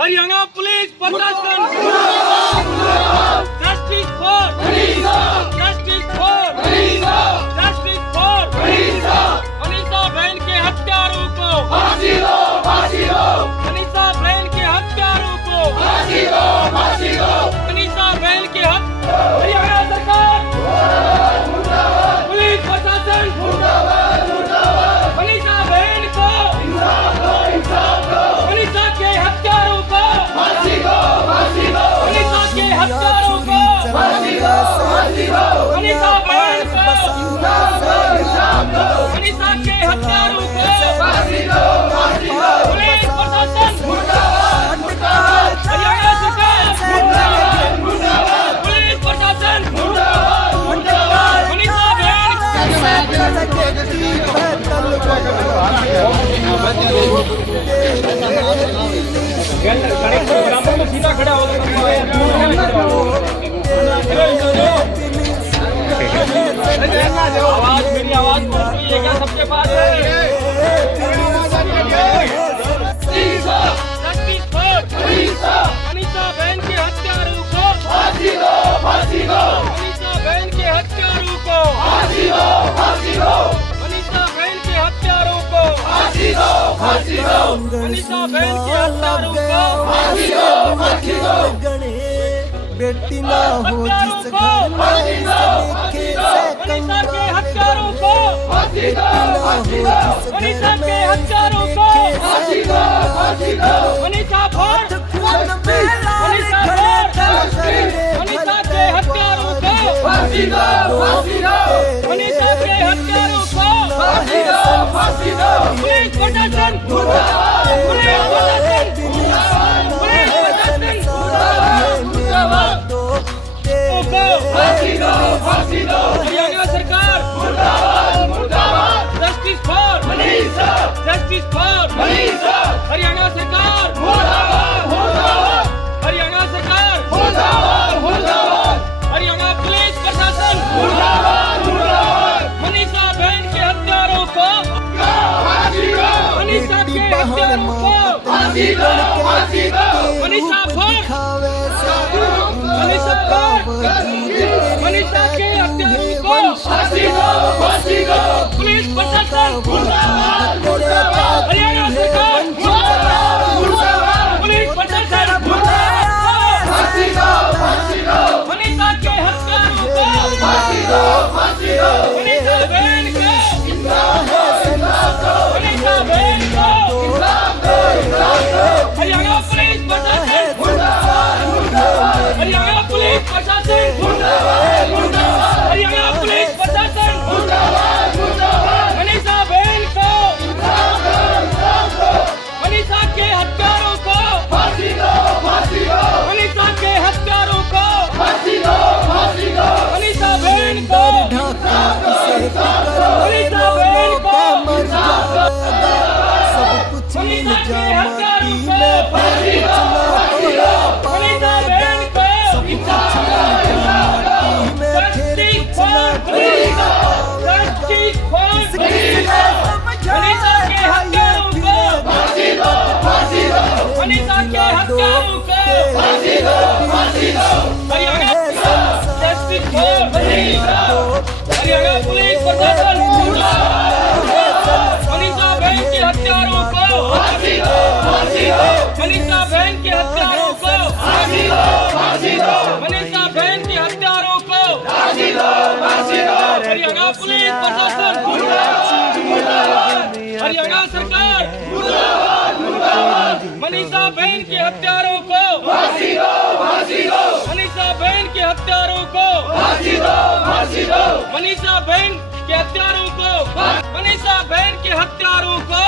Haryana police प्रशासन justice for justice for justice for Manisha बहन के हत्यारों को फांसी दो मनीषा बहन के हत्यारों को फांसी दो मनीषा बहन के हरियाणा सरकार पुलिस प्रशासन मनीषा बहन को मनीषा के हत्यारों को मनीषा के हत्यारों को मनीषा बहन को मनीषा के हत्यारों को पुलिस प्रशासन हरियाणा सरकार पुलिस प्रशासन मनीषा बहन सीधा खड़ा हो आवाज मेरी आवाज पहुंच रही है क्या सबके पास मनीषा बहन के हत्यारों को मनीषा बहन के हत्यारों को मनीषा बहन के हत्यारों को मनीषा बहन के हत्यारों को बेटी ना हो जिस घर में देखे मनीषा के हत्यारों को मनीषा के हत्यारों को मनीषा भोर मनीषा के हत्यारों को मनीषा के हत्यारों को पुलिस प्रशासन हरियाणा सरकार justice for justice for Haryana सरकार हरियाणा सरकार हरियाणा पुलिस प्रशासन मनीषा बहन के हत्यारों को मनीषा के हत्यारों को मनीषा भोर मनीषा के हत्यारों को पुलिस प्रशासन हरियाणा सरकार पुलिस प्रशासन मनीषा के हत्यारों को मनीषा बहन को मनीषा बहन को हरियाणा पुलिस प्रशासन हरियाणा पुलिस प्रशासन हरियाणा पुलिस प्रशासन मनीषा बहन को मनीषा के हत्यारों को मनीषा के हत्यारों को मनीषा बहन को मनीषा बहन को सब कुछ मिल मनीषा के हत्यारों को मनीषा बहन को justice for justice for Manisha के हत्यारों को मनीषा के हत्यारों को Haryana justice for Haryana police प्रशासन मनीषा बहन के हत्यारों को मनीषा बहन के हत्यारों को मनीषा बहन के हत्यारों को हरियाणा पुलिस प्रशासन हरियाणा सरकार मनीषा बहन के हत्यारों को मनीषा बहन के हत्यारों को मनीषा बहन के हत्यारों को मनीषा बहन के हत्यारों को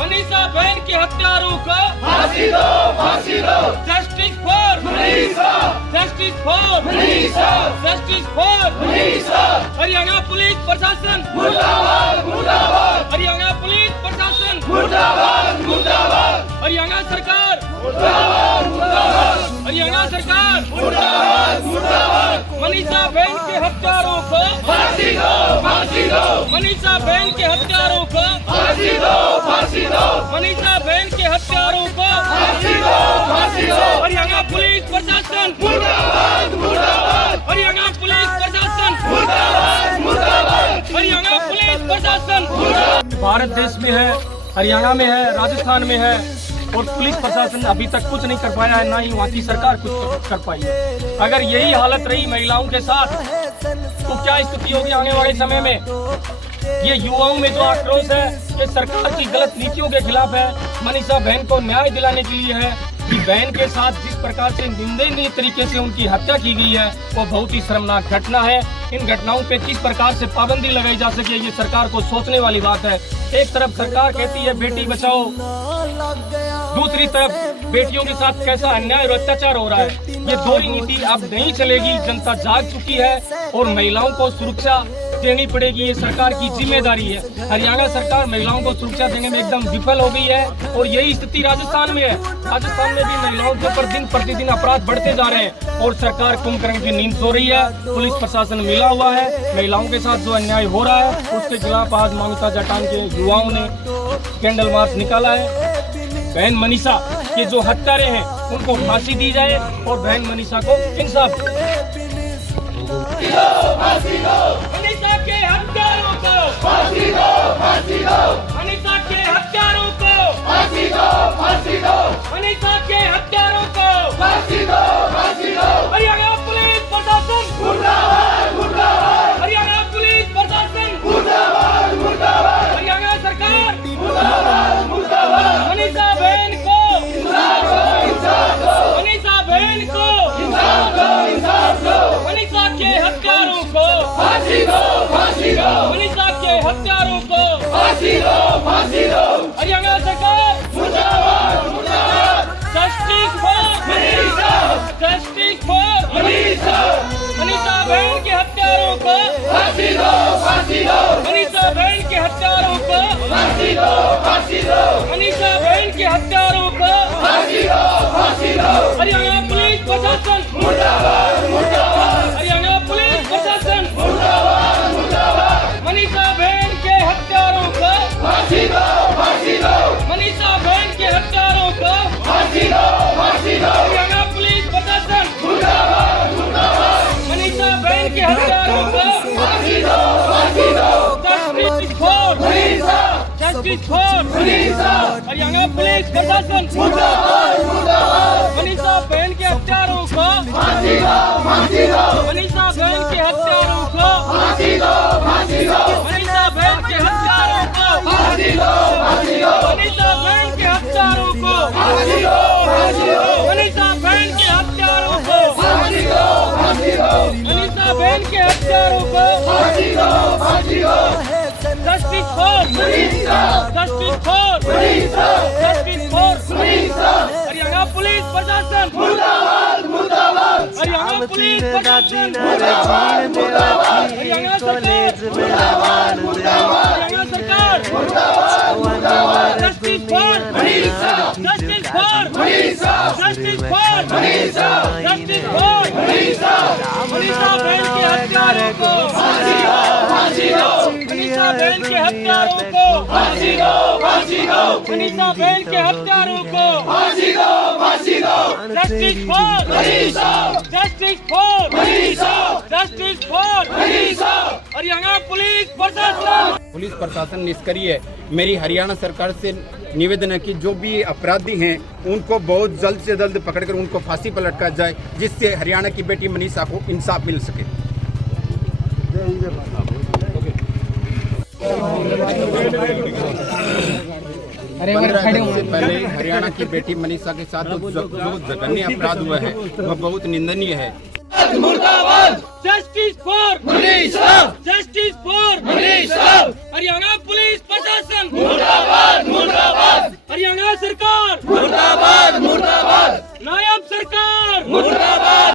मनीषा बहन के हत्यारों को justice for justice for justice for Haryana police प्रशासन हरियाणा पुलिस प्रशासन हरियाणा सरकार हरियाणा सरकार मनीषा बहन के हत्यारों को फांसी दो, फांसी दो। मनीषा बहन के हत्यारों को फांसी दो, फांसी दो। मनीषा बहन के हत्यारों को फांसी दो, फांसी दो। हरियाणा पुलिस प्रशासन मुर्दाबाद, मुर्दाबाद। हरियाणा पुलिस प्रशासन मुर्दाबाद, मुर्दाबाद। हरियाणा पुलिस प्रशासन मुर्दाबाद। भारत देश में है, हरियाणा में है, राजस्थान में है और पुलिस प्रशासन अभी तक कुछ नहीं कर पाया है, ना ही वहाँ की सरकार कुछ कर पाई है। अगर यही हालत रही महिलाओं के साथ तो क्या स्थिति होगी आने वाले समय में। ये युवाओं में जो आक्रोश है ये सरकार की गलत नीतियों के खिलाफ है। मनीषा बहन को न्याय दिलाने के लिए है कि बहन के साथ जिस प्रकार से निंदनीय तरीके से उनकी हत्या की गई है वो बहुत ही शर्मनाक घटना है। इन घटनाओं पे किस प्रकार से पाबंदी लगाई जा सके ये सरकार को सोचने वाली बात है। एक तरफ सरकार कहती है बेटी बचाओ, दूसरी तरफ बेटियों के साथ कैसा अन्याय और अत्याचार हो रहा है। ये दो ही नीति अब नहीं चलेगी। जनता जाग चुकी है और महिलाओं को सुरक्षा देनी पड़ेगी, ये सरकार की जिम्मेदारी है। हरियाणा सरकार महिलाओं को सुरक्षा देने में एकदम विफल हो गई है और यही स्थिति राजस्थान में है। राजस्थान में भी महिलाओं के ऊपर दिन प्रतिदिन अपराध बढ़ते जा रहे हैं और सरकार कुंभकर्ण की नींद सो रही है। पुलिस प्रशासन मिला हुआ है। महिलाओं के साथ जो अन्याय हो रहा है उसके खिलाफ आज मांगता जटान के युवाओं ने कैंडल मार्च निकाला है। बहन मनीषा के जो हत्यारे हैं उनको फांसी दी जाए और बहन मनीषा को इंसाफ। मनीषा के हत्यारों को फांसी दो, फांसी दो। मनीषा के हत्यारों को फांसी दो, फांसी दो। मनीषा के हत्यारों को फांसी दो, फांसी दो। हरियाणा पुलिस प्रशासन मुर्दाबाद, मुर्दाबाद। हरियाणा पुलिस प्रशासन मुर्दाबाद, मुर्दाबाद। हरियाणा सरकार मुर्दाबाद, मुर्दाबाद। मनीषा बहन को इंसाफ दो, इंसाफ दो। मनीषा बहन को इंसाफ दो, इंसाफ दो। मनीषा के हत्यारों को फांसी दो, फांसी दो। मनीषा के हत्यारों को फांसी दो, फांसी दो। हरियाणा सरकार मुर्दाबाद, मुर्दाबाद। Justice for Manisha, justice for Manisha. Manisha बहन के हत्यारों को फांसी दो, फांसी दो। मनीषा बहन के हत्यारों को फांसी दो, फांसी दो। मनीषा बहन के हत्यारों को फांसी दो, फांसी दो। हरियाणा पुलिस प्रशासन मुर्दाबाद, मुर्दाबाद। हरियाणा पुलिस प्रशासन मुर्दाबाद, मुर्दाबाद। मनीषा बहन के हत्यारों को फांसी दो, फांसी दो। मनीषा बहन के हत्यारों को फांसी दो, फांसी दो। हरियाणा पुलिस प्रशासन मुर्दाबाद, मुर्दाबाद। मनीषा बहन के हत्यारों को फांसी दो, फांसी दो। Justice for Manisha, justice for Manisha. Haryana police प्रशासन मुर्दाबाद, मुर्दाबाद। मनीषा बहन के हत्यारों को फांसी दो, फांसी दो। मनीषा बहन के हत्यारों को फांसी दो, फांसी दो। मनीषा बहन के हत्यारों को फांसी दो, फांसी दो। मनीषा बहन के हत्यारों को फांसी दो, फांसी दो। मनीषा बहन के हत्यारों को फांसी दो, फांसी दो। मनीषा बहन के हत्यारों को फांसी दो, फांसी दो। Justice for Manisha, justice for Manisha, justice for Manisha. Haryana police प्रशासन मुर्दाबाद, मुर्दाबाद। हरियाणा पुलिस प्रशासन मुर्दाबाद, मुर्दाबाद। हरियाणा सरकार मुर्दाबाद, मुर्दाबाद। हरियाणा सरकार मुर्दाबाद, मुर्दाबाद। Justice for Manisha, justice for Manisha, justice for Manisha, justice for Manisha. Manisha बहन के हत्यारों को फांसी दो, फांसी दो। मनीषा बहन के हत्यारों को फांसी दो, फांसी दो। मनीषा बहन के हत्यारों को फांसी दो, फांसी दो। Justice for Manisha, justice for Manisha, justice for Manisha. Haryana police प्रशासन, पुलिस प्रशासन निष्क्रिय है। मेरी हरियाणा सरकार से निवेदन है कि जो भी अपराधी हैं उनको बहुत जल्द से जल्द पकड़कर उनको फांसी पर लटका जाए, जिससे हरियाणा की बेटी मनीषा को इंसाफ मिल सके। से पहले हरियाणा की बेटी मनीषा के साथ जो जघन्य अपराध हुआ है वह बहुत निंदनीय है। मुर्दाबाद। Justice for Manisha, justice for Manisha.